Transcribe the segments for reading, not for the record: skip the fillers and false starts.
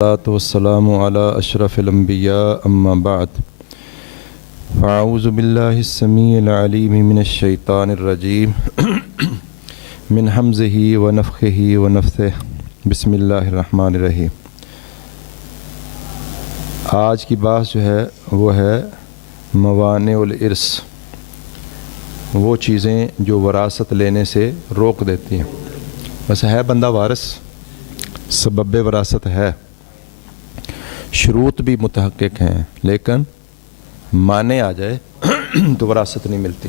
والصلاة والسلام على أشرف الأنبياء أما بعد فأعوذ بالله السميع العليم من الشيطان الرجيم من حمزه ونفخه ونفثه بسم اللہ الرحمن الرحیم۔ آج کی بات جو ہے وہ ہے موانع الارث، وہ چیزیں جو وراثت لینے سے روک دیتی ہیں۔ بس ہے بندہ وارث، سبب وراثت ہے، شروط بھی متحقق ہیں، لیکن معنی آ جائے تو وراثت نہیں ملتی۔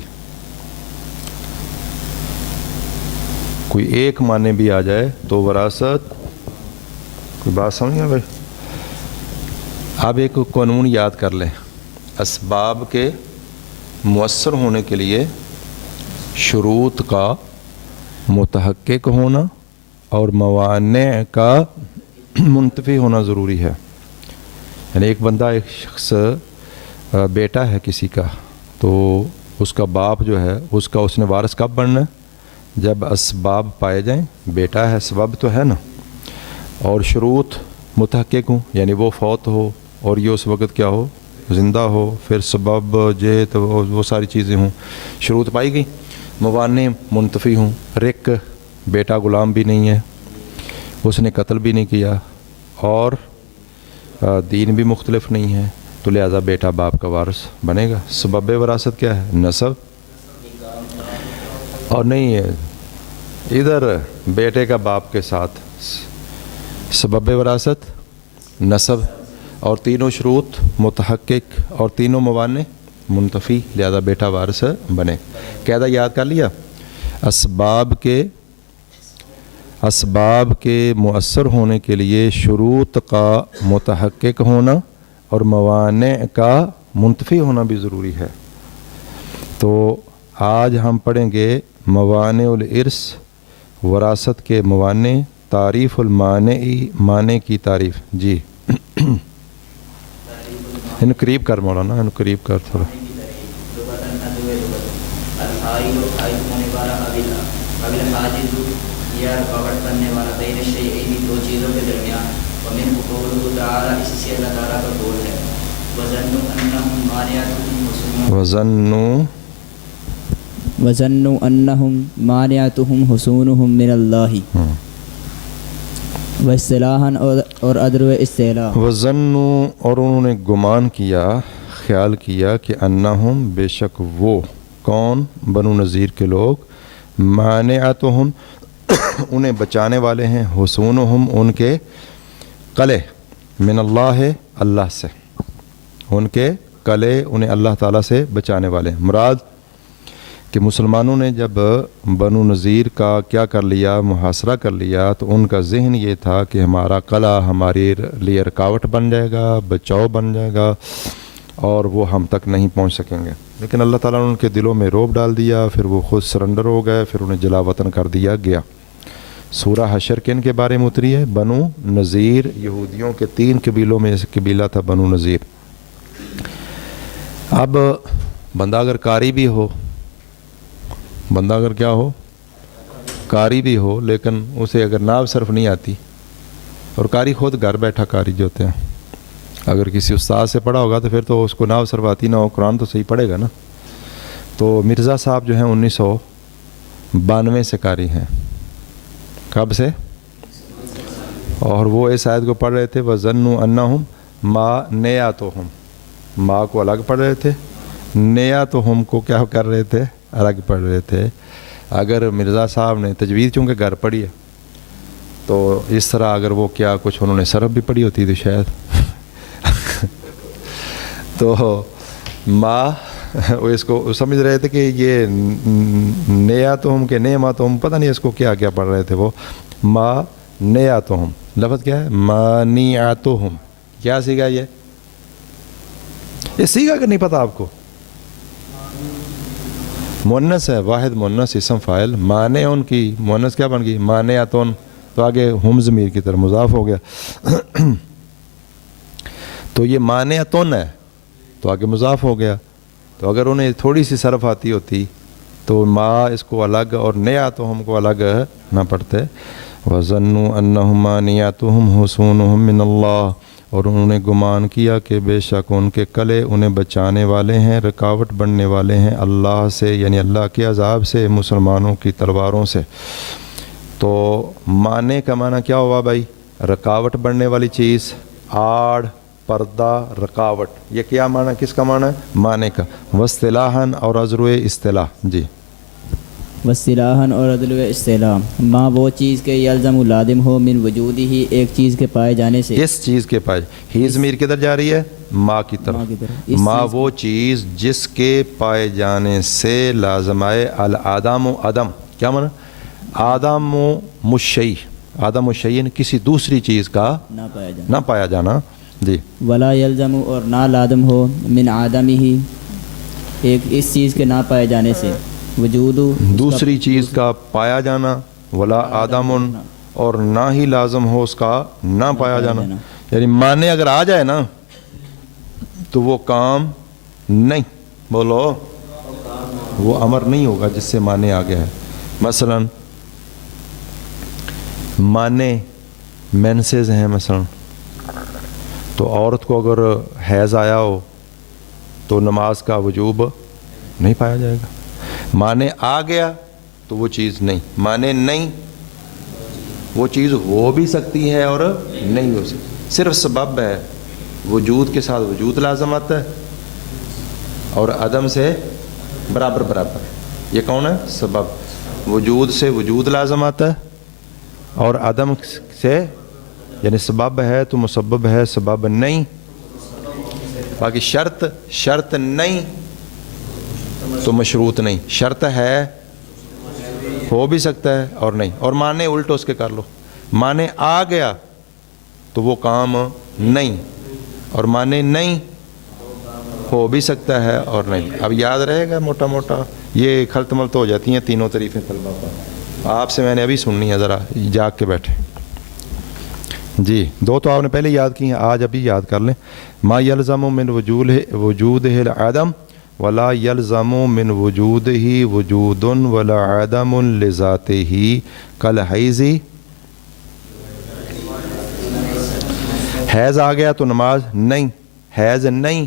کوئی ایک معنی بھی آ جائے تو وراثت، کوئی بات سمجھ گیا بھائی؟ آپ ایک قانون یاد کر لیں، اسباب کے مؤثر ہونے کے لیے شروط کا متحقق ہونا اور موانع کا منتفی ہونا ضروری ہے۔ یعنی ایک بندہ، ایک شخص بیٹا ہے کسی کا، تو اس کا باپ جو ہے اس نے وارث کب بننا ہے؟ جب اسباب پائے جائیں۔ بیٹا ہے، سبب تو ہے نا، اور شروط متحقق ہوں، یعنی وہ فوت ہو اور یہ اس وقت کیا ہو، زندہ ہو، پھر سبب جہت وہ ساری چیزیں ہوں، شروط پائی گئی، موانع منتفی ہوں۔ رق بیٹا غلام بھی نہیں ہے، اس نے قتل بھی نہیں کیا، اور دین بھی مختلف نہیں ہے، تو لہذا بیٹا باپ کا وارث بنے گا۔ سبب وراثت کیا ہے؟ نسب، اور نہیں ہے ادھر بیٹے کا باپ کے ساتھ سبب وراثت نسب، اور تینوں شروط متحقق اور تینوں موانع منتفی، لہذا بیٹا وارث بنے۔ قاعدہ یاد کر لیا، اسباب کے مؤثر ہونے کے لیے شروط کا متحقق ہونا اور موانع کا منتفی ہونا بھی ضروری ہے۔ تو آج ہم پڑھیں گے موانع الارث، وراثت کے موانع، تعریف المانع، معنی کی تعریف۔ جی ان قریب کر مولانا، ان قریب کر تھوڑا۔ یا رکاوٹ کرنے والا بین الشیئین، دو چیزوں کے درمیان۔ ومن قولہ تعالی، اس سے اللہ تعالیٰ کا قول ہے، وَظَنُّوا أَنَّهُمْ مَانِعَتُهُمْ حُصُونُهُم مِّنَ اللَّهِ وَاِصْطِلَاحًا، اور ادر اصطلاح۔ وَظَنُّوا، اور انہوں نے گمان کیا، خیال کیا کہ انہم، بے شک وہ، کون؟ بنو نذیر کے لوگ، مانعتہم، انہیں بچانے والے ہیں، حصونہم، ان کے قلعے، من اللہ، اللہ سے، ان کے قلعے انہیں اللہ تعالیٰ سے بچانے والے ہیں۔ مراد کہ مسلمانوں نے جب بنو نذیر کا کیا کر لیا، محاصرہ کر لیا، تو ان کا ذہن یہ تھا کہ ہمارا قلعہ ہمارے لیے رکاوٹ بن جائے گا، بچاؤ بن جائے گا، اور وہ ہم تک نہیں پہنچ سکیں گے۔ لیکن اللہ تعالیٰ نے ان کے دلوں میں رعب ڈال دیا، پھر وہ خود سرنڈر ہو گئے، پھر انہیں جلا وطن کر دیا گیا۔ سورہ حشر کن کے بارے میں اتری ہے؟ بنو نذیر، یہودیوں کے 3 قبیلوں میں سے قبیلہ تھا بنو نذیر۔ اب بندہ اگر قاری بھی ہو، بندہ اگر کیا ہو، قاری بھی ہو، لیکن اسے اگر نحو صرف نہیں آتی، اور قاری خود گھر بیٹھا قاری جو ہوتے ہیں، اگر کسی استاد سے پڑھا ہوگا تو پھر تو اس کو نحو صرف آتی نہ ہو، قرآن تو صحیح پڑھے گا نا۔ تو مرزا صاحب جو ہیں 1992 سے قاری ہیں۔ کب سے؟ اور وہ اس آیت کو پڑھ رہے تھے، وَظَنُّوا أَنَّهُمْ مَانِعَتُهُمْ، ماں کو الگ پڑھ رہے تھے، نِعَتُهُمْ کو کیا کر رہے تھے؟ الگ پڑھ رہے تھے۔ اگر مرزا صاحب نے تجوید چونکہ گھر پڑھی ہے، تو اس طرح اگر وہ کیا کچھ انہوں نے صرف بھی پڑھی ہوتی تھی شاید تو ماں وہ اس کو سمجھ رہے تھے کہ یہ نیاتہم کے نعمتہم، پتہ نہیں اس کو کیا کیا پڑھ رہے تھے وہ۔ ما نیاتہم، لفظ کیا ہے؟ مانیاتہم۔ کیا سیکھا یہ سیکھا کہ نہیں پتہ آپ کو؟ مؤنث ہے، واحد مؤنث، اسم فاعل، مانع ان کی مؤنث کیا بن گئی؟ مانعتن، تو آگے ہم ضمیر کی طرف مضاف ہو گیا تو یہ مانعتن ہے تو آگے مضاف ہو گیا۔ تو اگر انہیں تھوڑی سی صرف آتی ہوتی تو ما اس کو الگ اور نیا تو ہم کو الگ نہ پڑھتے۔ وَظَنُّوا أَنَّهُمْ مَانِعَتُهُمْ حُصُونُهُم مِّنَ اللَّهِ، اور انہوں نے گمان کیا کہ بے شک ان کے قلعے انہیں بچانے والے ہیں، رکاوٹ بننے والے ہیں اللہ سے، یعنی اللہ کے عذاب سے، مسلمانوں کی تلواروں سے۔ تو مانع کا معنی کیا ہوا بھائی؟ رکاوٹ بننے والی چیز، آڑ، پردہ، رکاوٹ، یہ کیا معنی، کس کا معنی ہے؟ مانع کا۔ واصطلاحاً، اور عذر اصطلاح، جی وصلاحاً اور عدل و اصطلاح، ماں وہ چیز کے یلزم لازم ہو من وجود ہی، ایک چیز کے پائے جانے سے۔ اس چیز کے پائے، ہی ضمیر کدھر جا رہی ہے؟ ماں کی ماں کی طرف۔ طرف۔ اس ماں چیز وہ چیز جس کے پائے جانے سے لازم آئے العدم و عدم، کیا معنی؟ آدم و مشئی، آدم و شیئن کسی دوسری چیز کا نہ پایا جانا، نہ پایا جانا، جی۔ ولا یلزم، اور نہ لازم ہو من عدم ہی، ایک اس چیز کے نہ پائے جانے سے، وجود دوسری چیز کا پایا جانا، ولا آدم، اور نہ ہی لازم ہو اس کا نہ پایا جانا، یعنی معنی اگر آ جائے نا تو وہ کام نہیں، بولو وہ امر نہیں ہوگا جس سے معنی آ گیا ہے۔ مثلا معنی مینسز ہیں، مثلا تو عورت کو اگر حیض آیا ہو تو نماز کا وجوب نہیں پایا جائے گا۔ معنی آ گیا تو وہ چیز نہیں، معنی نہیں، وہ چیز ہو بھی سکتی ہے اور نہیں ہو سکتی، صرف سبب ہے، وجود کے ساتھ وجود لازم آتا ہے اور عدم سے برابر برابر، یہ کون ہے؟ سبب۔ وجود سے وجود لازم آتا ہے اور عدم سے، یعنی سبب ہے تو مسبب ہے، سبب نہیں، باقی شرط نہیں تو مشروط نہیں، شرط ہے ہو بھی سکتا ہے اور نہیں، اور معنی الٹ اس کے کر لو، معنی آ گیا تو وہ کام نہیں، اور معنی نہیں ہو بھی سکتا ہے اور نہیں۔ اب یاد رہے گا موٹا موٹا، یہ خلط ملط ہو جاتی ہیں تینوں طریقیں طلبہ پر، آپ سے میں نے ابھی سننی ہے، ذرا جاگ کے بیٹھے۔ جی دو تو آپ نے پہلے یاد کی ہیں، آج ابھی یاد کر لیں۔ ما یلزم من وجودہ العدم ولا یلزم من وجودہ وجود ولا عدم لذاتہ کالحیض، حیض آ گیا تو نماز نہیں، حیض نہیں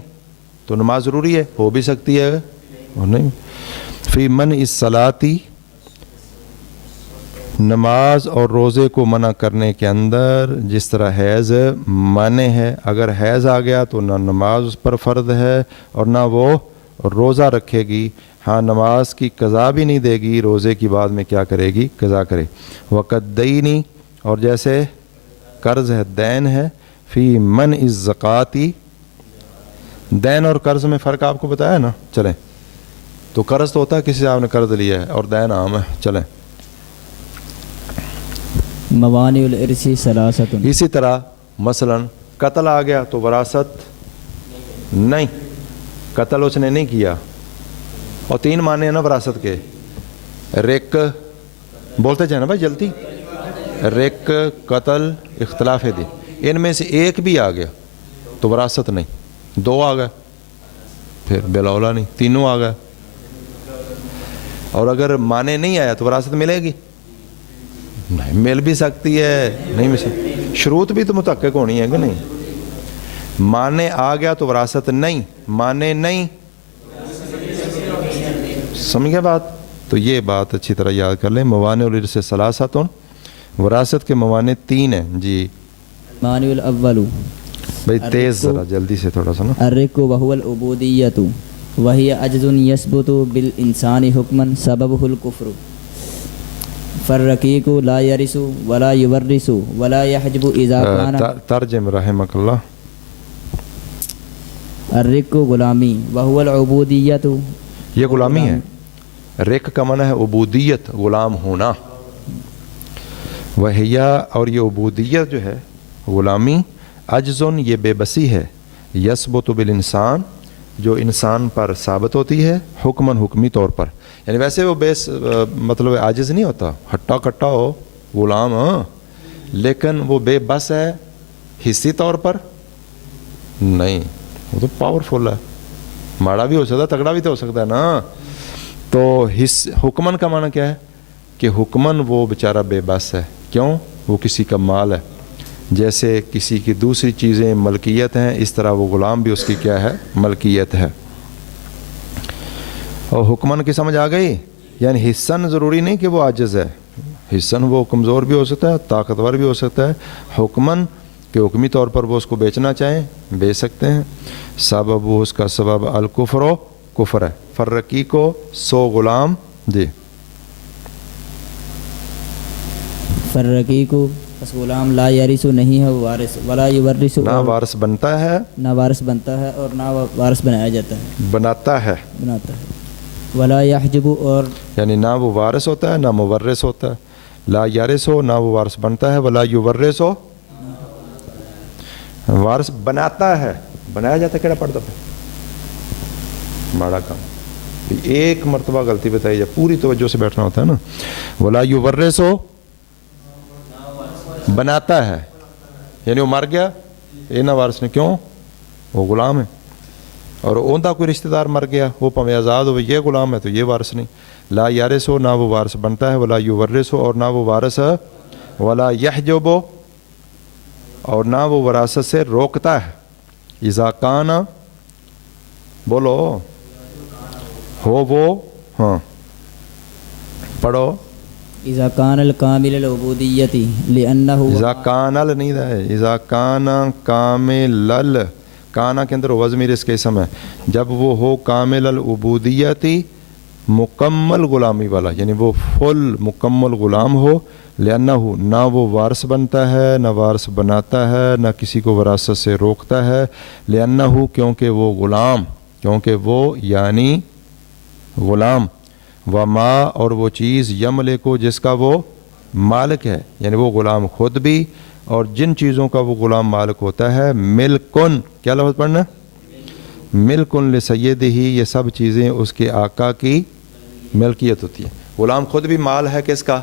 تو نماز ضروری ہے، ہو بھی سکتی ہے اور نہیں۔ فی منع الصلاۃ، نماز اور روزے کو منع کرنے کے اندر جس طرح حیض مانع ہے، اگر حیض آ گیا تو نہ نماز اس پر فرض ہے اور نہ وہ روزہ رکھے گی، ہاں نماز کی قضا بھی نہیں دے گی، روزے کی بعد میں کیا کرے گی؟ قضا کرے۔ وقت دینی، اور جیسے قرض ہے، دین ہے، فی منع الزکوٰۃ، دین اور قرض میں فرق آپ کو بتایا نا، چلیں تو قرض تو ہوتا ہے کسی سے آپ نے قرض لیا ہے، اور دین عام ہے، چلیں۔ موانع الارث ثلاثۃ، اسی طرح مثلا قتل آ گیا تو وراثت نہیں، قتل اس نے نہیں کیا، اور تین معنی ہیں نا وراثت کے، رق، بولتے جائیں نا بھائی جلدی، رق، قتل، اختلاف دین، ان میں سے ایک بھی آ گیا تو وراثت نہیں، دو آ گئے پھر بلاولا نہیں، تینوں آ گئے، اور اگر معنی نہیں آیا تو وراثت ملے گی؟ نہیں، مل بھی سکتی ہے، نہیں مل سکتی، شروط بھی تو متحقق ہونی ہے کہ نہیں؟ معنی آ گیا تو وراثت نہیں، معنی نہیں، سمجھ گئے بات؟ تو یہ بات اچھی طرح یاد کر لیں۔ موانع الارث ثلاثۃ، وراثت کے موانع تین ہیں، جی مانع الاول، بھائی تیز ذرا جلدی سے تھوڑا سا نا۔ الرق وهو العبودیۃ وهي عجز یثبت بالانسان حکما سببہ الکفر، فالرقیق لا یرث ولا یورث ولا یحجب اذا کان، ترجم رحمک اللہ۔ الرق غلامی، وهو العبودیۃ، یہ غلامی ہے، رق کا معنی ہے عبودیت، غلام ہونا، وہیا، اور یہ عبودیت جو ہے غلامی، عجزن، یہ بے بسی ہے، یثبت بالانسان، جو انسان پر ثابت ہوتی ہے، حکماً، حکمی طور پر، یعنی ویسے وہ مطلب عاجز نہیں ہوتا، ہٹا کٹا ہو غلام، ہاں، لیکن وہ بے بس ہے حصی طور پر نہیں، وہ تو پاورفل ہے، ماڑا بھی ہو سکتا ہے، تگڑا بھی تو ہو سکتا ہے نا۔ تو حکماً کا معنی کیا ہے؟ کہ حکماً وہ بیچارہ بے بس ہے، کیوں؟ وہ کسی کا مال ہے. جیسے کسی کی دوسری چیزیں ملکیت ہیں اس طرح وہ غلام بھی اس کی کیا ہے؟ ملکیت ہے. اور حکمن کی سمجھ آ گئی؟ یعنی حصن ضروری نہیں کہ وہ عاجز ہے، حصن وہ کمزور بھی ہو سکتا ہے، طاقتور بھی ہو سکتا ہے. حکمن کہ حکمی طور پر وہ اس کو بیچنا چاہیں بیچ سکتے ہیں. سبب وہ اس کا سبب الکفر و کفر ہے. فرقی کو 100 غلام. جی فرقی کو پس غلام لا یارثو نہیں ہے وارث، ولا یورث نہ وارث بنتا ہے، نہ وارث بنتا ہے اور نہ وارث بنایا جاتا ہے، بناتا ہے. ولا یحجب اور یعنی نہ وہ وارث ہوتا ہے نہ مورث ہوتا ہے. لا یارث ہو نہ وہ وارث بنتا ہے، ولا یورث ہو وارث بناتا ہے. بنایا جاتا ہے کیڑا پڑھتا پہ ماڑا کام. ایک مرتبہ غلطی بتائی جائے پوری توجہ سے بیٹھنا ہوتا ہے نا. ولا یورث ہو بناتا ہے، یعنی وہ مر گیا یہ نہ وارث نے، کیوں؟ وہ غلام ہے. اور اوندا کوئی رشتہ دار مر گیا وہ پمیں آزاد ہو یہ غلام ہے تو یہ وارث نہیں. لا یارث ہو نہ وہ وارث بنتا ہے، ولا یورث ہو اور نہ وہ وارث ہے، ولا یحجب اور نہ وہ وراثت سے روکتا ہے. اذا کان بولو ہو وہ ہاں پڑھو. اذا کان الکامل العبودیت لانہ اذا کان نہیں ہے، اذا کان کامل کانا کے اندر وزمیر اس کے اسم ہے. جب وہ ہو کامل العبودیتی مکمل غلامی والا، یعنی وہ فل مکمل غلام ہو. لأنہ نہ وہ وارث بنتا ہے نہ وارث بناتا ہے نہ کسی کو وراثت سے روکتا ہے. لأنہ کیونکہ وہ غلام، کیونکہ وہ یعنی غلام، وما اور وہ چیز یملک کو جس کا وہ مالک ہے، یعنی وہ غلام خود بھی اور جن چیزوں کا وہ غلام مالک ہوتا ہے. ملکن کیا لفظ پڑھنا؟ ملکن لسیدہ ہی، یہ سب چیزیں اس کے آقا کی ملکیت ہوتی ہیں. غلام خود بھی مال ہے کس کا؟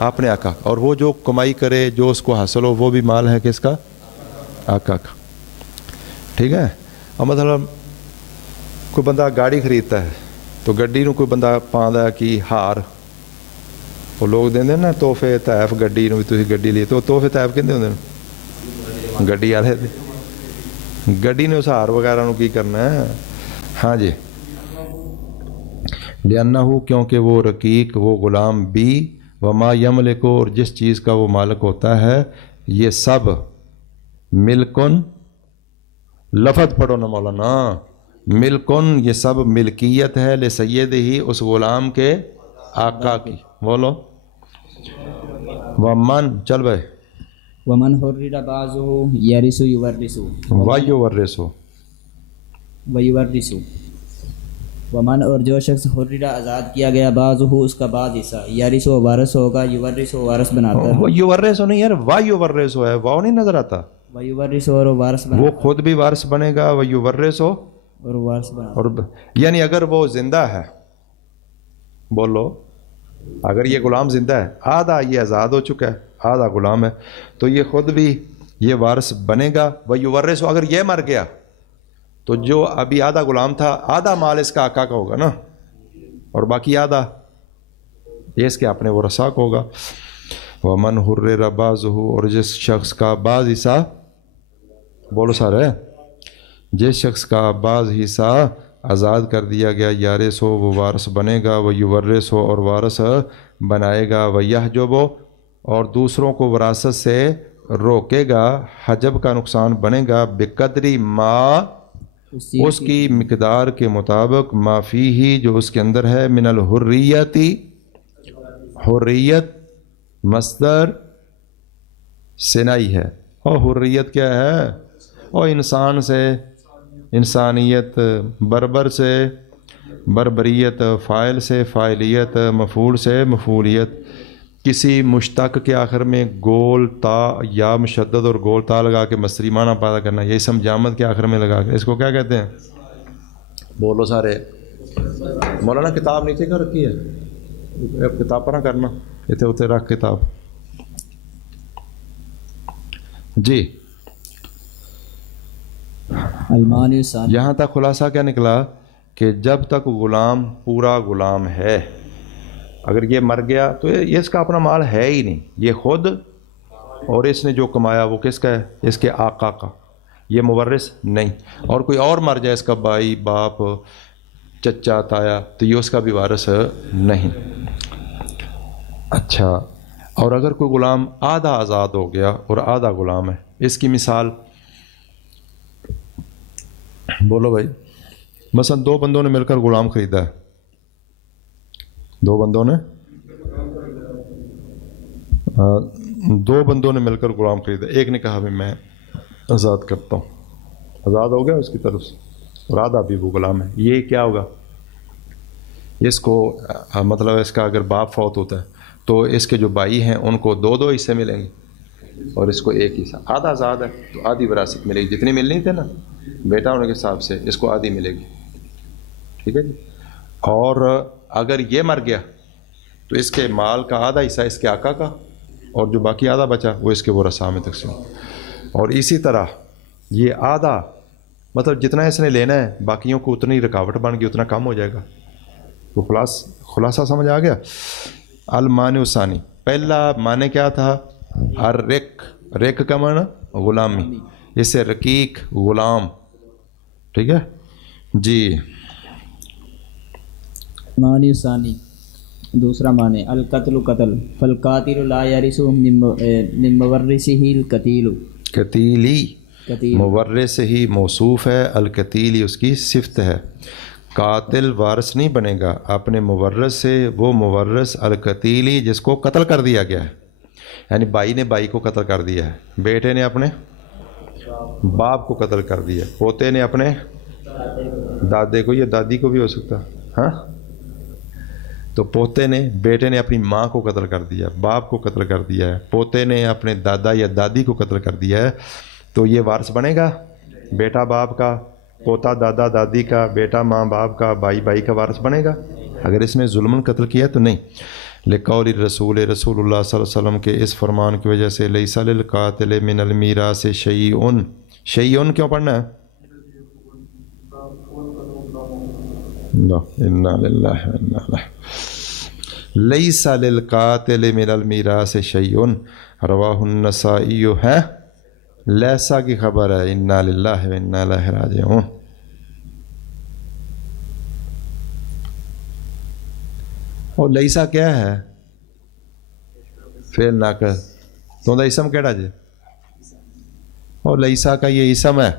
اپنے آقا. اور وہ جو کمائی کرے جو اس کو حاصل ہو وہ بھی مال ہے کس کا؟ آقا کا. ٹھیک ہے. اور مطلب کوئی بندہ گاڑی خریدتا ہے تو گڈی نو کوئی بندہ پاندا کہ ہار وہ لوگ دیں نا تحفے تحف گڈی نو بھی تسی گڈی لی تو تحفے تحف کہندے ہوندے نے گڈی والے گڈی نے اس ہار وغیرہ نو کی کرنا ہے. ہاں جی. لأنہ کیونکہ وہ رقیق وہ غلام بھی وما یملک اور جس چیز کا وہ مالک ہوتا ہے یہ سب ملکن لفظ پڑھو نا مولانا. ملکن یہ سب ملکیت ہے لسید ہی اس غلام کے آقا کی. بولو ومن چل بھائی ومن حرر بعضه یرث یورث ویورث ویورث. ومن اور جو شخص حرر آزاد کیا گیا بعضه اس کا بعض حصہ یرث و وارث ہوگا، یورث و وارث بناتا ہے. یورث نہیں یار ویورث ہے، واو نہیں نظر آتا. ویورث اور وارث بناتا وہ خود بھی وارث بنے گا، ویورث اور وارث بناتا اور یعنی اگر وہ زندہ ہے، بولو اگر یہ غلام زندہ ہے، آدھا یہ آزاد ہو چکا ہے آدھا غلام ہے تو یہ خود بھی یہ وارث بنے گا. ویورث اگر یہ مر گیا تو جو ابھی آدھا غلام تھا آدھا مال اس کا آقا کا ہوگا نا، اور باقی آدھا یہ اس کے اپنے ورثاء کو ہوگا. ومن حرر بعضہ اور جس شخص کا بعض حصہ بولو سارے جس شخص کا بعض حصہ آزاد کر دیا گیا یارث ہو وہ وارث بنے گا، وہ یورث ہو اور وارث بنائے گا، وہ یحجب اور دوسروں کو وراثت سے روکے گا. حجب کا نقصان بنے گا بقدری ما اس کی مقدار کے مطابق ما فیہ جو اس کے اندر ہے من الحریتی حریت مصدر سنائی ہے. اور حریت کیا ہے؟ اور انسان سے انسانیت، بربر سے بربریت، فاعل سے فاعلیت، مفعول سے مفعولیت. کسی مشتق کے آخر میں گول تا یا مشدد اور گول تا لگا کے مصدری معنی پیدا کرنا، یہ اسم جامد کے آخر میں لگا کے اس کو کیا کہتے ہیں؟ بولو سارے. مولانا کتاب نیچے کر رکھی ہے، اب کتاب پر نہ کرنا اتنے اتنے رکھ کتاب. جی یہاں تک خلاصہ کیا نکلا کہ جب تک غلام پورا غلام ہے اگر یہ مر گیا تو یہ اس کا اپنا مال ہے ہی نہیں، یہ خود اور اس نے جو کمایا وہ کس کا ہے؟ اس کے آقا کا، یہ مورث نہیں۔ اور کوئی اور مر جائے، اس کا بھائی، باپ، چچا، تایا، تو یہ اس کا بھی وارث نہیں۔ اچھا، اور اگر کوئی غلام آدھا آزاد ہو گیا اور آدھا غلام ہے، اس کی مثال بولو بھائی۔ مثلا دو بندوں نے مل کر غلام خریدا ہے، دو بندوں نے مل کر غلام خریدا، ایک نے کہا بھی میں آزاد کرتا ہوں، آزاد ہو گیا اس کی طرف سے، اور آدھا بھی وہ غلام ہے، یہ کیا ہوگا؟ اس کو مطلب اس کا اگر باپ فوت ہوتا ہے تو اس کے جو بھائی ہیں ان کو دو حصے ملیں گے اور اس کو ایک حصہ۔ آدھا آزاد ہے تو آدھی وراثت ملے گی، جتنی ملنی تھے نا بیٹا ہونے کے حساب سے، اس کو آدھی ملے گی، ٹھیک ہے جی۔ اور اگر یہ مر گیا تو اس کے مال کا آدھا حصہ اس کے آقا کا، اور جو باقی آدھا بچا وہ اس کے ورثاء میں تقسیم۔ اور اسی طرح یہ آدھا مطلب جتنا اس نے لینا ہے، باقیوں کو اتنی رکاوٹ بن گئی، اتنا کم ہو جائے گا۔ تو خلاصہ سمجھ آ گیا؟ المانع ثانی، پہلا معنی کیا تھا؟ الرق، رق کا معنی غلامی، اس سے رقیق غلام، ٹھیک ہے جی۔ معنی ثانی، دوسرا معنی القتل، قتل، فالقاتل لا یرث من مورثه القتیل، قتیلی مورث ہی موصوف ہے، القتیلی اس کی صفت ہے۔ قاتل وارث نہیں بنے گا اپنے مورث سے، وہ مورث القتیلی جس کو قتل کر دیا گیا ہے، یعنی بھائی نے بھائی کو قتل کر دیا ہے، بیٹے نے اپنے باپ کو قتل کر دیا، پوتے نے اپنے دادے کو، یا دادی کو بھی ہو سکتا، ہاں، تو پوتے نے، بیٹے نے اپنی ماں کو قتل کر دیا، باپ کو قتل کر دیا ہے، پوتے نے اپنے دادا یا دادی کو قتل کر دیا ہے، تو یہ وارث بنے گا؟ بیٹا باپ کا، پوتا دادا دادی کا، بیٹا ماں باپ کا، بھائی بھائی کا وارث بنے گا اگر اس نے ظلماً قتل کیا تو نہیں۔ لقول رسول اللہ صلی اللہ علیہ وسلم کے اس فرمان کی وجہ سے لیس للقاتل من المیراث شیء، شیء کیوں پڑھنا ہے؟ انا للہ و انا الیہ، لیس للقاتل من المیراث شیء، رواہ النسائی ہے، لیسا کی خبر ہے، انا للہ و انا الیہ راجعون۔ اور لیسا کیا ہے؟ فعل ناقص، تو دا اسم کیڑا جی؟ اور لیسا کا یہ اسم ہے،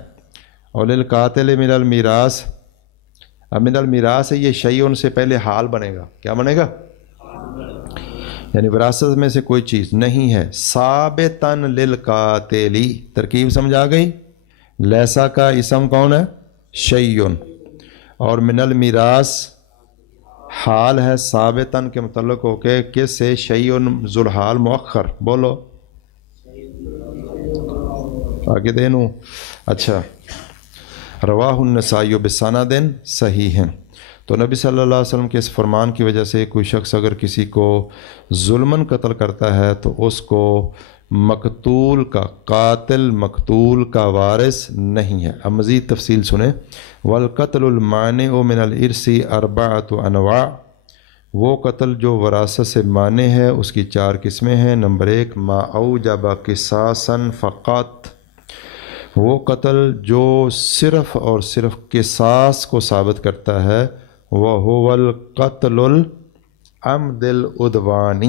اور للقاتل من المیراث، اب من المیراث ہے، یہ شیء سے پہلے حال بنے گا، کیا بنے گا؟ یعنی وراثت میں سے کوئی چیز نہیں ہے۔ ثابتاً للقاتلی، ترکیب سمجھ آ گئی؟ لیسا کا اسم کون ہے؟ شیء، اور من المیراث حال ہے ثابتاً کے متعلق ہو کے کس سے؟ شیء ذوالحال مؤخر، بولو آگے دینوں۔ اچھا، رواہ النسائی بسند صحیح ہے۔ تو نبی صلی اللہ علیہ وسلم کے اس فرمان کی وجہ سے کوئی شخص اگر کسی کو ظلماً قتل کرتا ہے تو اس کو مقتول کا، قاتل مقتول کا وارث نہیں ہے۔ اب مزید تفصیل سنیں۔ والقتل المانع من الارث اربعۃ انواع، وہ قتل جو وراثت سے مانع ہے اس کی 4 قسمیں ہیں۔ نمبر 1، ما اوجب قصاصا فقط، وہ قتل جو صرف اور صرف قصاص کو ثابت کرتا ہے۔ وَهُوَ الْقَتْلُ الْعَمْدِ الْعُدْوَانِ،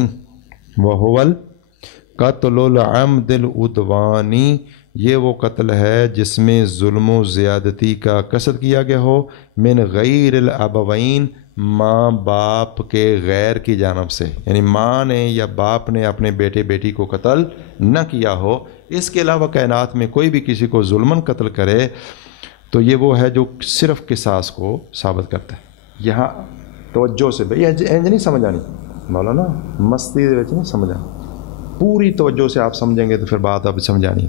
وَهُوَ الْقَتْلُ الْعَمْدِ الْعُدْوَانِ، یہ وہ قتل ہے جس میں ظلم و زیادتی کا قصد کیا گیا ہو، من غیر الابوین، ماں باپ کے غیر کی جانب سے، یعنی ماں نے یا باپ نے اپنے بیٹے بیٹی کو قتل نہ کیا ہو۔ اس کے علاوہ کائنات میں کوئی بھی کسی کو ظلماً قتل کرے تو یہ وہ ہے جو صرف قصاص کو ثابت کرتا ہے۔ یہاں توجہ سے بھئی انج نہیں سمجھانی مولانا، مستی دے وچ نہیں سمجھانی، پوری توجہ سے آپ سمجھیں گے تو پھر بات آپ سمجھانی۔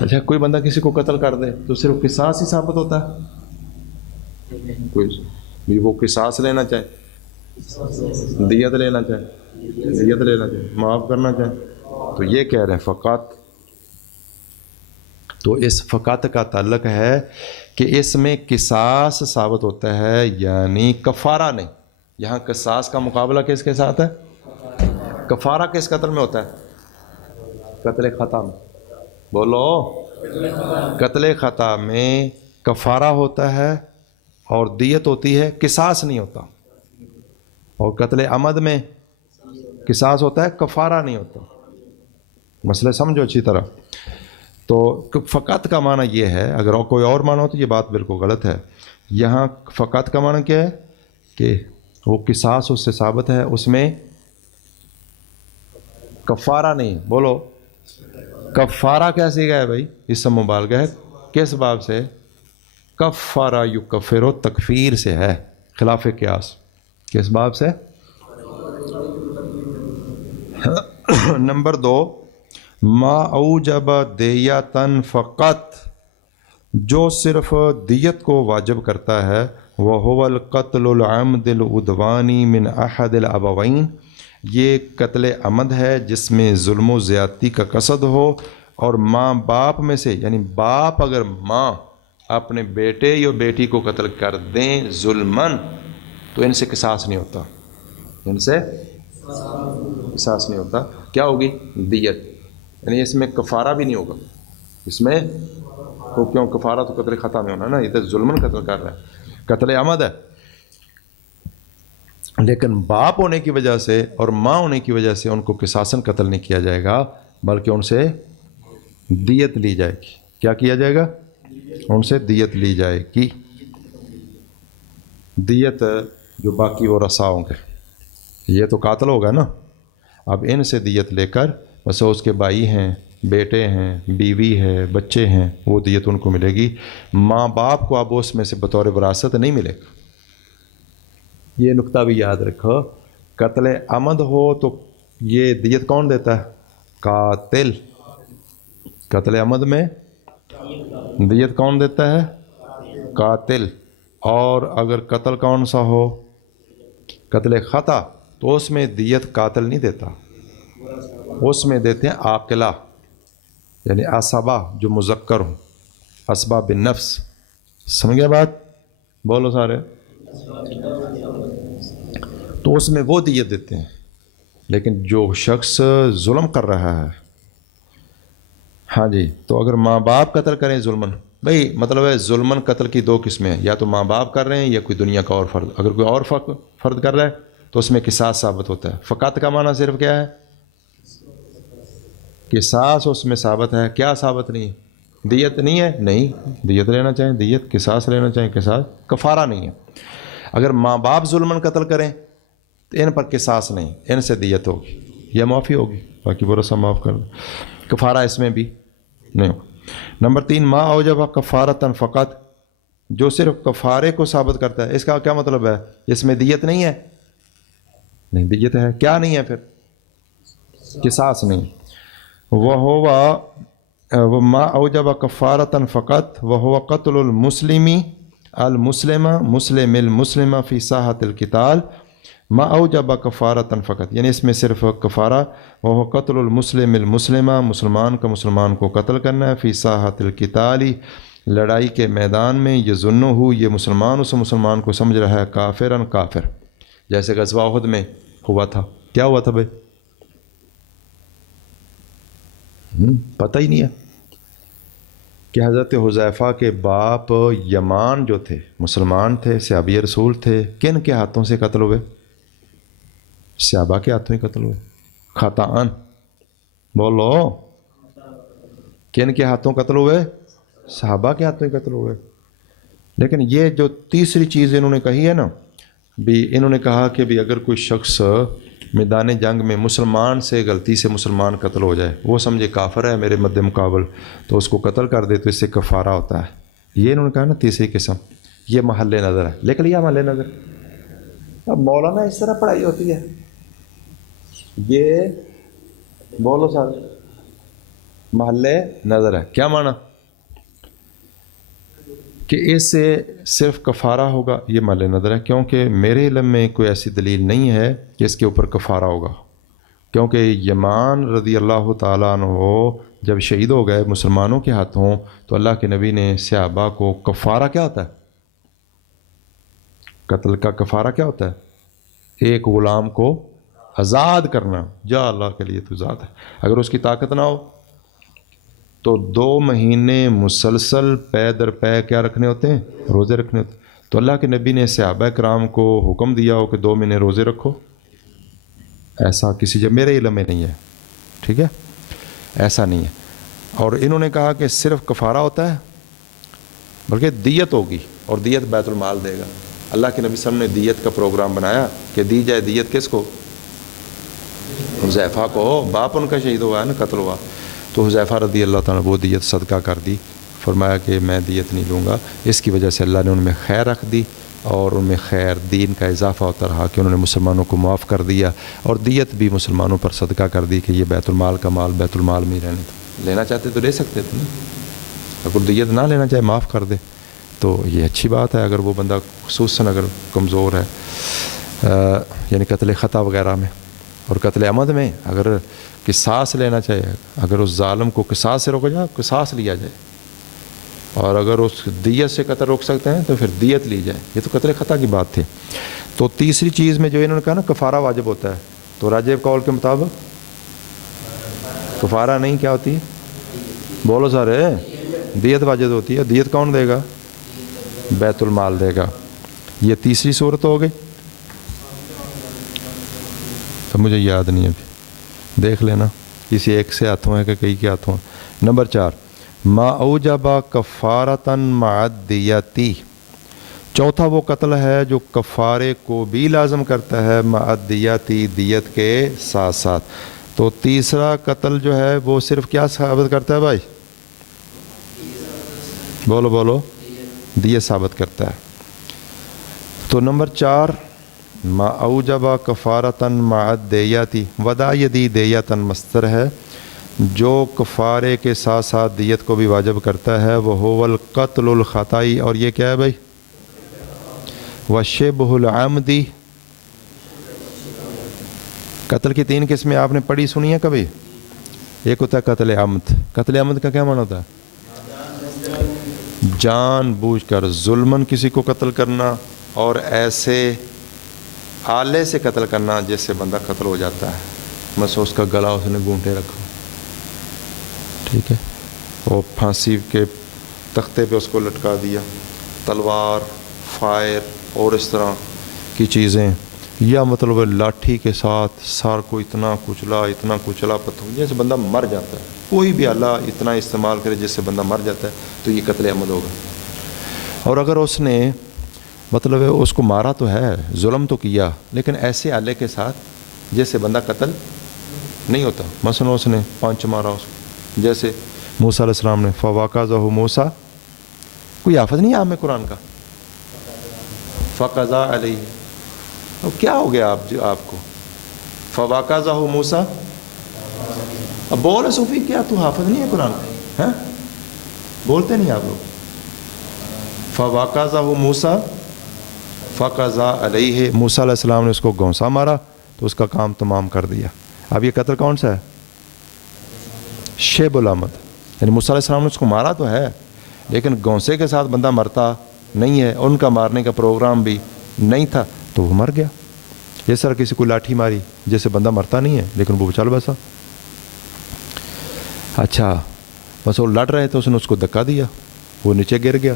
اچھا، کوئی بندہ کسی کو قتل کر دے تو صرف قصاص ہی ثابت ہوتا ہے؟ کوئی وہ قصاص لینا چاہے، دیت لینا چاہے، دیت لینا چاہے، معاف کرنا چاہے، تو یہ کہہ رہے ہیں فقط۔ تو اس فقط کا تعلق ہے کہ اس میں قصاص ثابت ہوتا ہے، یعنی کفارہ نہیں، یہاں قصاص کا مقابلہ کس کے ساتھ ہے؟ کفارہ کس قتل میں ہوتا ہے؟ قتل خطا میں. بولو. قتل خطا میں کفارہ ہوتا ہے اور دیت ہوتی ہے، قصاص نہیں ہوتا. اور قتل عمد میں قصاص ہوتا ہے، کفارہ نہیں ہوتا. مسئلہ سمجھو اچھی طرح. تو فقط کا معنی یہ ہے، اگر اور کوئی اور معنی ہو تو یہ بات بالکل غلط ہے. یہاں فقط کا معنی کیا ہے کہ وہ قصاص اس سے ثابت ہے، اس میں کفارہ نہیں. بولو. کفارہ کیسے گیا ہے بھائی؟ اسم مبالغہ ہے. کس باب سے؟ کفارہ یکفر و تکفیر سے ہے، خلاف قیاس. کس باب سے؟ نمبر 2، ما اوجب دیتن فقط، جو صرف دیت کو واجب کرتا ہے، وہو القتل العمد العدوانی من احد الابوین، یہ قتل عمد ہے جس میں ظلم و زیادتی کا قصد ہو اور ماں باپ میں سے، یعنی باپ اگر ماں اپنے بیٹے یا بیٹی کو قتل کر دیں ظلمن تو ان سے قصاص نہیں ہوتا. ان سے قصاص نہیں ہوتا. کیا ہوگی؟ دیت. یعنی اس میں کفارہ بھی نہیں ہوگا. اس میں تو کیوں؟ کفارہ تو قتل خطا میں ہونا نا، یہ تو ظلمن قتل کر رہا ہے، قتل عمد ہے. لیکن باپ ہونے کی وجہ سے اور ماں ہونے کی وجہ سے ان کو قصاصاً قتل نہیں کیا جائے گا، بلکہ ان سے دیت لی جائے گی. کیا کیا جائے گا؟ ان سے دیت لی جائے گی. دیت جو باقی وہ رسا ہوں گے، یہ تو قاتل ہوگا نا. اب ان سے دیت لے کر ویسے اس کے بھائی ہیں، بیٹے ہیں، بیوی ہے، بچے ہیں، وہ دیت ان کو ملے گی. ماں باپ کو اب اس میں سے بطور وراثت نہیں ملے گا. یہ نقطہ بھی یاد رکھو. قتل عمد ہو تو یہ دیت کون دیتا ہے؟ قاتل. قتل عمد میں دیت کون دیتا ہے؟ قاتل. اور اگر قتل کون سا ہو؟ قتل خطا، تو اس میں دیت قاتل نہیں دیتا، اس میں دیتے ہیں عاقلہ، یعنی عصبہ جو مذکر ہوں، عصبہ بالنفس. سمجھ گئے بات؟ بولو سارے. تو اس میں وہ دیت دیتے ہیں. لیکن جو شخص ظلم کر رہا ہے، ہاں جی، تو اگر ماں باپ قتل کریں ظلمن، بھئی مطلب ہے ظلمن قتل کی 2 قسمیں ہیں، یا تو ماں باپ کر رہے ہیں یا کوئی دنیا کا اور فرد. اگر کوئی اور فرد کر رہا ہے تو اس میں قصاص ثابت ہوتا ہے. فقط کا معنی صرف کیا ہے؟ قصاص اس میں ثابت ہے. کیا ثابت نہیں ہے؟ دیت نہیں ہے. نہیں، دیت لینا چاہیں دیت، قصاص لینا چاہیں قصاص. کفارہ نہیں ہے. اگر ماں باپ ظلمن قتل کریں تو ان پر قصاص نہیں، ان سے دیت ہوگی یا معافی ہوگی، باقی برسہ معاف کر دو. کفارہ اس میں بھی نہیں ہو. نمبر 3، ما اوجب کفارتن فقط، جو صرف کفارے کو ثابت کرتا ہے. اس کا کیا مطلب ہے؟ اس میں دیت نہیں ہے. نہیں، دیت ہے. کیا نہیں ہے پھر؟ قصاص نہیں. وہو ما اوجب کفارتن فقط وہو قتل المسلمی المسلمہ مسلم المسلمہ فی ساحت القتال. ما اوجب کفارتن فقط، یعنی اس میں صرف کفارہ، وہ قتل المسلم المسلمہ، مسلمان کا مسلمان کو قتل کرنا ہے، فی ساحت القتال، لڑائی کے میدان میں. یظنہ، یہ مسلمان اس مسلمان کو سمجھ رہا ہے کافرن کافر. جیسے غزوہ احد میں ہوا تھا. کیا ہوا تھا بھائی؟ پتہ ہی نہیں ہے کہ حضرت حذیفہ کے باپ یمان جو تھے مسلمان تھے، صحابی رسول تھے، کن کے ہاتھوں سے قتل ہوئے؟ صحابہ کے ہاتھوں ہی قتل ہوئے. خطأً. بولو. کن کے ہاتھوں قتل ہوئے؟ صحابہ کے ہاتھوں ہی قتل ہوئے. لیکن یہ جو تیسری چیز انہوں نے کہی ہے نا، بھی انہوں نے کہا کہ بھی اگر کوئی شخص میدان جنگ میں مسلمان سے غلطی سے مسلمان قتل ہو جائے، وہ سمجھے کافر ہے میرے مد مقابل، تو اس کو قتل کر دے تو اس سے کفارہ ہوتا ہے. یہ انہوں نے کہا نا تیسری قسم. یہ محل نظر ہے. لے کر لیا محل نظر. اب مولانا اس طرح پڑھائی ہوتی ہے. یہ بولو سارے. محل نظر ہے. کیا معنی؟ کہ اس سے صرف کفارہ ہوگا، یہ محل نظر ہے. کیونکہ میرے علم میں کوئی ایسی دلیل نہیں ہے کہ اس کے اوپر کفارہ ہوگا. کیونکہ یمان رضی اللہ تعالیٰ عنہ جب شہید ہو گئے مسلمانوں کے ہاتھوں، تو اللہ کے نبی نے صحابہ کو کفارہ کیا ہوتا ہے؟ قتل کا کفارہ کیا ہوتا ہے؟ ایک غلام کو آزاد کرنا، جا اللہ کے لیے تو آزاد ہے. اگر اس کی طاقت نہ ہو تو 2 مہینے مسلسل پے در پے کیا رکھنے ہوتے ہیں؟ روزے رکھنے ہوتے ہیں. تو اللہ کے نبی نے صحابہ کرام کو حکم دیا ہو کہ 2 مہینے روزے رکھو، ایسا کسی جب میرے علم میں نہیں ہے، ٹھیک ہے، ایسا نہیں ہے. اور انہوں نے کہا کہ صرف کفارہ ہوتا ہے، بلکہ دیت ہوگی، اور دیت بیت المال دے گا. اللہ کے نبی صلی اللہ علیہ وسلم نے دیت کا پروگرام بنایا کہ دی جائے دیت کس کو؟ حذیفہ کو، باپ ان کا شہید ہوا ہے نا، قتل ہوا. تو حذیفہ رضی اللہ تعالیٰ وہ دیت صدقہ کر دی، فرمایا کہ میں دیت نہیں لوں گا. اس کی وجہ سے اللہ نے ان میں خیر رکھ دی، اور ان میں خیر دین کا اضافہ ہوتا رہا کہ انہوں نے مسلمانوں کو معاف کر دیا، اور دیت بھی مسلمانوں پر صدقہ کر دی کہ یہ بیت المال کا مال بیت المال میں ہی رہنے دو. لینا چاہتے تو لے سکتے تھے نا، اگر دیت نہ لینا چاہے معاف کر دے تو یہ اچھی بات ہے. اگر وہ بندہ خصوصاً اگر کمزور ہے، یعنی قتل خطا وغیرہ میں اور قتل عمد میں اگر قصاص لینا چاہے، اگر اس ظالم کو قصاص سے روکا جائے قصاص لیا جائے، اور اگر اس دیت سے قتل روک سکتے ہیں تو پھر دیت لی جائے. یہ تو قتل خطا کی بات تھی. تو تیسری چیز میں جو انہوں نے کہا نا کفارہ واجب ہوتا ہے، تو راجح قول کے مطابق کفارہ نہیں کیا ہوتی ہے؟ بولو سارے، دیت واجب ہوتی ہے. دیت کون دے گا؟ بیت المال دے گا. یہ تیسری صورت ہو گئی. تو مجھے یاد نہیں ابھی، دیکھ لینا کسی ایک سے ہاتھوں ہے کہ کئی کے ہاتھوں ہے. نمبر 4 ما اوجب کفارتاً مع الدیتی. چوتھا وہ قتل ہے جو کفارے کو بھی لازم کرتا ہے مع الدیتی، دیت کے ساتھ ساتھ. تو تیسرا قتل جو ہے وہ صرف کیا ثابت کرتا ہے بھائی؟ بولو بولو، دیت ثابت کرتا ہے. تو نمبر 4 ما اوجب کفارتاً مع الدیتی، ودا یدی دیتاً مصدر ہے جو کفارے کے ساتھ ساتھ دیت کو بھی واجب کرتا ہے. وہ هو القتل الخطائی، اور یہ کیا ہے بھائی؟ وشبہ العمدی. قتل کی 3 قسمیں آپ نے پڑھی سنی ہے کبھی؟ ایک ہوتا ہے قتل عمد. قتل عمد کا کیا معنی ہوتا ہے؟ جان بوجھ کر ظلماً کسی کو قتل کرنا، اور ایسے آلے سے قتل کرنا جس سے بندہ قتل ہو جاتا ہے. مثلا اس کا گلا اس نے گھونٹے رکھا، ٹھیک ہے، اور پھانسی کے تختے پہ اس کو لٹکا دیا، تلوار، فائر اور اس طرح کی چیزیں، یا مطلب لاٹھی کے ساتھ سار کو اتنا کچلا پتھر جیسے بندہ مر جاتا ہے. کوئی بھی آلہ اتنا استعمال کرے جس سے بندہ مر جاتا ہے تو یہ قتل عمد ہوگا. اور اگر اس نے مطلب اس کو مارا تو ہے، ظلم تو کیا، لیکن ایسے آلے کے ساتھ جس سے بندہ قتل نہیں ہوتا. مثلا اس نے 5 مارا اس کو، جیسے موسیٰ علیہ السلام نے فواقذہ موسیٰ، کوئی آفت نہیں ہے آپ میں قرآن کا، فقضا علیہ. تو کیا ہو گیا آپ کو؟ فواقذہ موسیٰ. اب بول صوفی کیا تو حافظ نہیں ہے قرآن کا؟ بولتے نہیں آپ لوگ. فواقذہ موسیٰ فقضا علیہ، موسیٰ علیہ السلام نے اس کو گونسا مارا تو اس کا کام تمام کر دیا. اب یہ قتل کون سا ہے؟ شیب العمد. یعنی موسیٰ علیہ السلام نے اس کو مارا تو ہے، لیکن گونسے کے ساتھ بندہ مرتا نہیں ہے، ان کا مارنے کا پروگرام بھی نہیں تھا تو وہ مر گیا. یہ سر کسی کو لاٹھی ماری جیسے بندہ مرتا نہیں ہے لیکن وہ چل بسا. اچھا بس وہ لڑ رہے تھے، اس نے اس کو دھکا دیا، وہ نیچے گر گیا،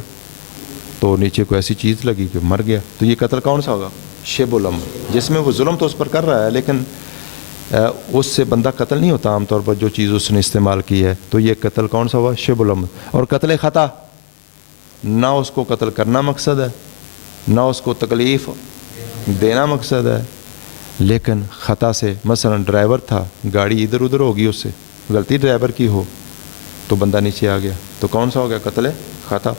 تو نیچے کو ایسی چیز لگی کہ مر گیا. تو یہ قتل کون سا ہوگا؟ شیب العمد، جس میں وہ ظلم تو اس پر کر رہا ہے لیکن اس سے بندہ قتل نہیں ہوتا عام طور پر جو چیز اس نے استعمال کی ہے. تو یہ قتل کون سا ہوا؟ شیب العمد. اور قتل خطا، نہ اس کو قتل کرنا مقصد ہے، نہ اس کو تکلیف دینا مقصد ہے، لیکن خطا سے، مثلا ڈرائیور تھا، گاڑی ادھر ادھر ہوگی، اس سے غلطی ڈرائیور کی ہو تو بندہ نیچے آ گیا، تو کون سا ہو گیا؟ قتل خطا.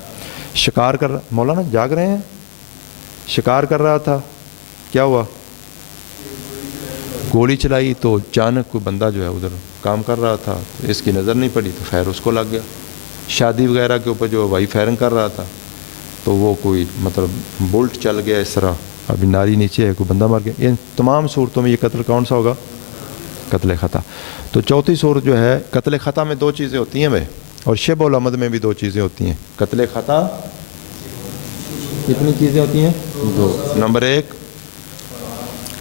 شکار کر رہا، مولانا جاگ رہے ہیں، شکار کر رہا تھا، کیا ہوا؟ گولی چلائی تو اچانک کوئی بندہ جو ہے ادھر کام کر رہا تھا، اس کی نظر نہیں پڑی تو خیر اس کو لگ گیا. شادی وغیرہ کے اوپر جو ہوائی فائرنگ کر رہا تھا تو وہ کوئی مطلب بولٹ چل گیا اس طرح، ابھی ناری نیچے ہے، کوئی بندہ مر گیا. ان تمام صورتوں میں یہ قتل کون سا ہوگا؟ قتل خطا. تو چوتھی صورت جو ہے قتل خطا میں 2 چیزیں ہوتی ہیں بھائی، اور شیب العمد میں بھی 2 چیزیں ہوتی ہیں. قتل خطا کتنی چیزیں ہوتی ہیں؟ 2. نمبر 1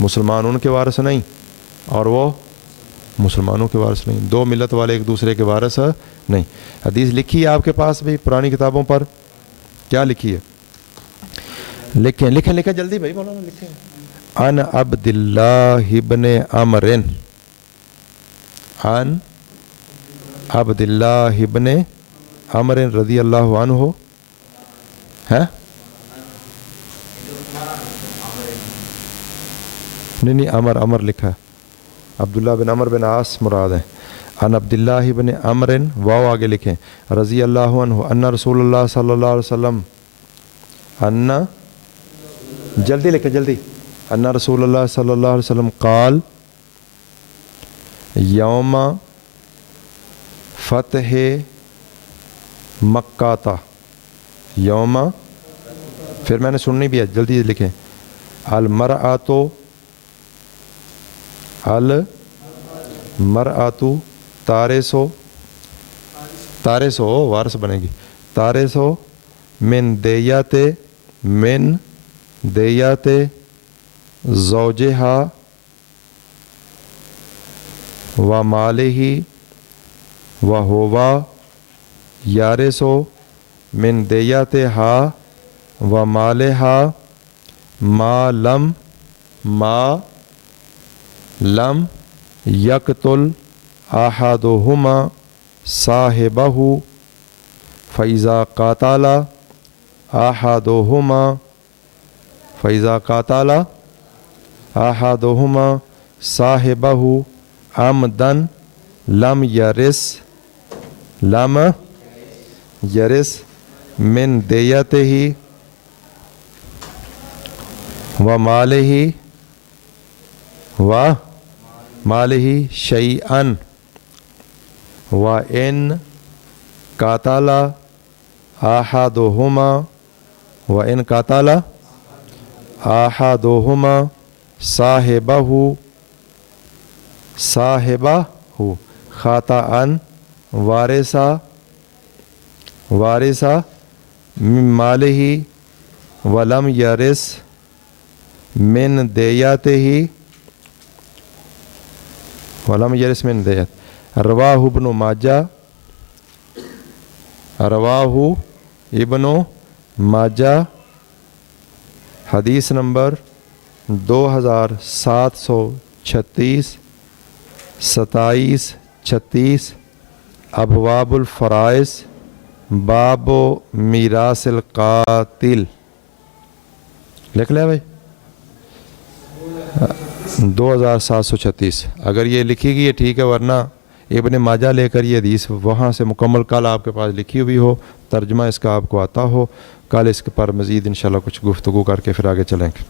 مسلمان ان کے وارث نہیں اور وہ مسلمانوں کے وارث نہیں، دو ملت والے ایک دوسرے کے وارث نہیں۔ حدیث لکھی ہے آپ کے پاس بھی پرانی کتابوں پر، کیا لکھی ہے؟ لکھیں جلدی بھائی، مولانا لکھیں۔ ان عبداللہ ابن عمر، ان عبداللہ ابن عمر رضی اللہ عنہ ہے، نہیں عمر لکھا ہے، عبداللہ بن عمر بن عاص مراد ہے۔ ان عبداللہ ابن عمر، واو آگے لکھیں، رضی اللہ عنہ، ان رسول اللہ صلی اللہ علیہ وسلم، ان جلدی لکھیں جلدی، ان رسول اللہ صلی اللہ علیہ وسلم قال یوم فتح مکہ تا، یوم، پھر میں نے سننی بھی ہے، جلدی لکھیں، المرأۃ تارسو وارث بنے گی، تارسو من دیات زوجہا و مالہ و ہوا یارسو من دیاتہا و مالہا ما لم یقتل احدہما صاحبہ فإذا قاتل احدہما صاحبہ عمدا لم یرث من دیتہ و مالہ شیئا وإن قاتل احدہما صاحبہ خطأ وارثا من مالہ ولم یرث من دیتہ رواہ ابن ماجہ حدیث نمبر 2736 27 36 ابواب الفرائض باب میراث القاتل، لکھ لیا بھائی 2736، اگر یہ لکھی گئی ہے ٹھیک ہے، ورنہ ابن ماجہ لے کر یہ حدیث وہاں سے مکمل کل آپ کے پاس لکھی ہوئی ہو، ترجمہ اس کا آپ کو آتا ہو، کل اس پر مزید انشاءاللہ کچھ گفتگو کر کے پھر آگے چلیں گے۔